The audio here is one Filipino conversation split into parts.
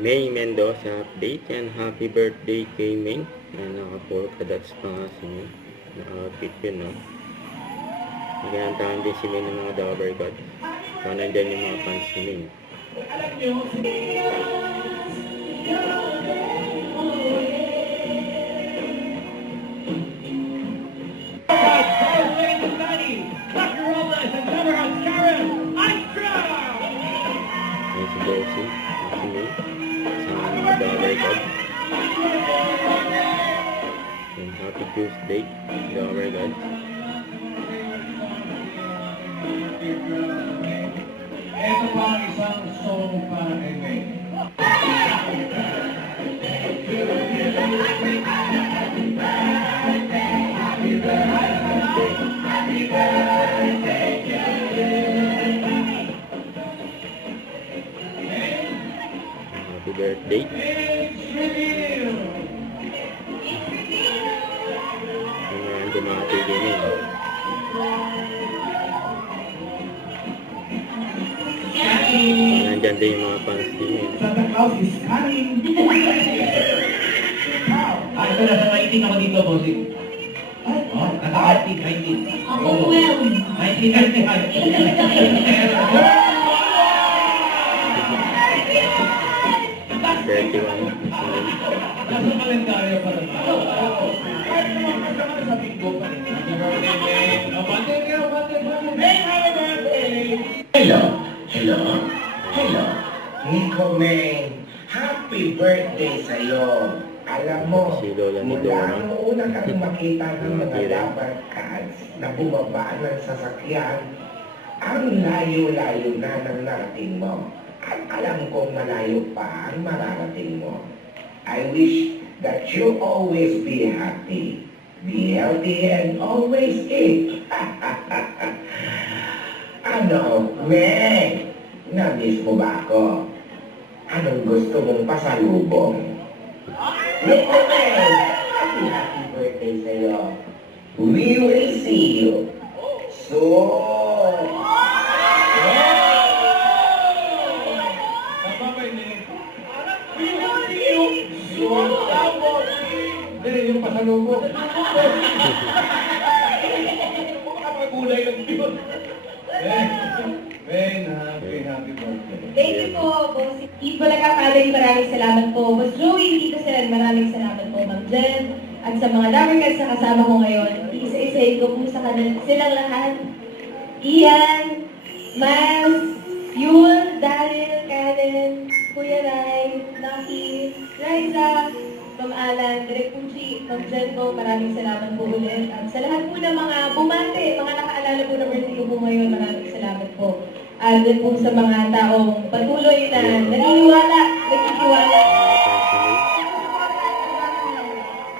May Mendoza update and happy birthday kay May. Naka-polka dots pa nga si May. Naka-fit yun, no? Naghantaan din si May ng mga Dabber God. So, nandyan yung mga fans ni May. Ayan si Bossy, si May. Sa mga Dabber God. And happy Tuesday, Dabber God. Ito pa ang isang song para kay May. Happy birthday. Ayan, dumati din eh. Nandyan din yung mga fans din eh. Santa Claus is coming. Ito na sa 19 ako dito, bossing. Oh, naka-artig 19. Ako, well. 31. Nasa kalendaryo pa naman. Ay, naman kasama sa bingo pa rin. Happy birthday, May. Oh, birthday kayo, birthday. May, happy birthday! Hello, hello, hello. Nico May, happy birthday sa'yo. Alam mo, Si Lola ni mula Dora. nung una kang makita ng mga Dabber Cats na bumaba ng sasakyan, ang layo-layo na ng narating mo. At alam kong malayo pa ang mararating mo. I wish that you always be happy, be healthy, and always eat. Ano, May? Na-miss mo ba ako? Anong gusto mong pasalubong? Look, May! Happy birthday sa'yo. We will see you soon. Hindi, yung pasalubong. Makapagulay lang yun. Ben, happy birthday. Thank you po, Boss Steve Balagakaling. Maraming salamat po. Boss Joey, Tito Sir, maraming salamat po, Ma'am Jen. At sa mga Dabber Cats na kasama ko ngayon, isa-isahin ko po sa kanila silang lahat. Ian, Miles, Yul, Daryl, Karen, Kuya Rai, Naki, Raisa, Ma'am Alan, Direk Pucci, Ma'am Jen po, maraming salamat po ulit. At sa lahat po ng mga bumate, mga nakaalala po na birthday ko po ngayon, maraming salamat po. At din po sa mga taong patuloy na naniniwala, nagtitiwala.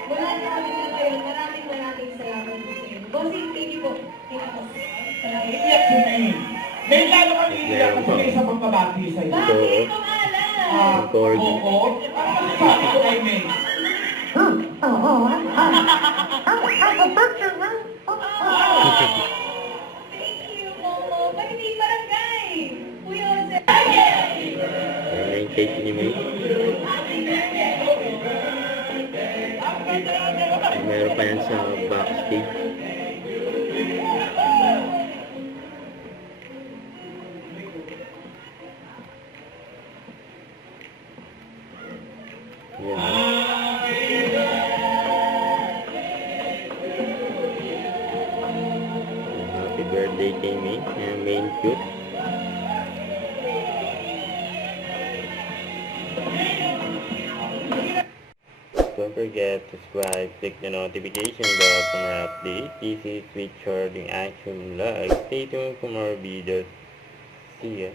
Wala na kami na ngayon, maraming salamat po sa inyo. Bossing, thank you po. Thank you po. Iiyak si May. May lalo kang iiyak kasi may isa pang babati sa'yo. Bakit, Ma'am Alan? Corgi. Oo. Ano masasabi ko kay May? Thank you, Momo. Paninig barangay. Kuya Jose. Ayan yung cake ni May. Meron pa yan sa backstage. Yan. Happy birthday kay May. Ayan, main cute. Don't forget to subscribe, click the notification bell for more updates. This is Richard in Action Vlog. Stay tuned for more videos. See ya.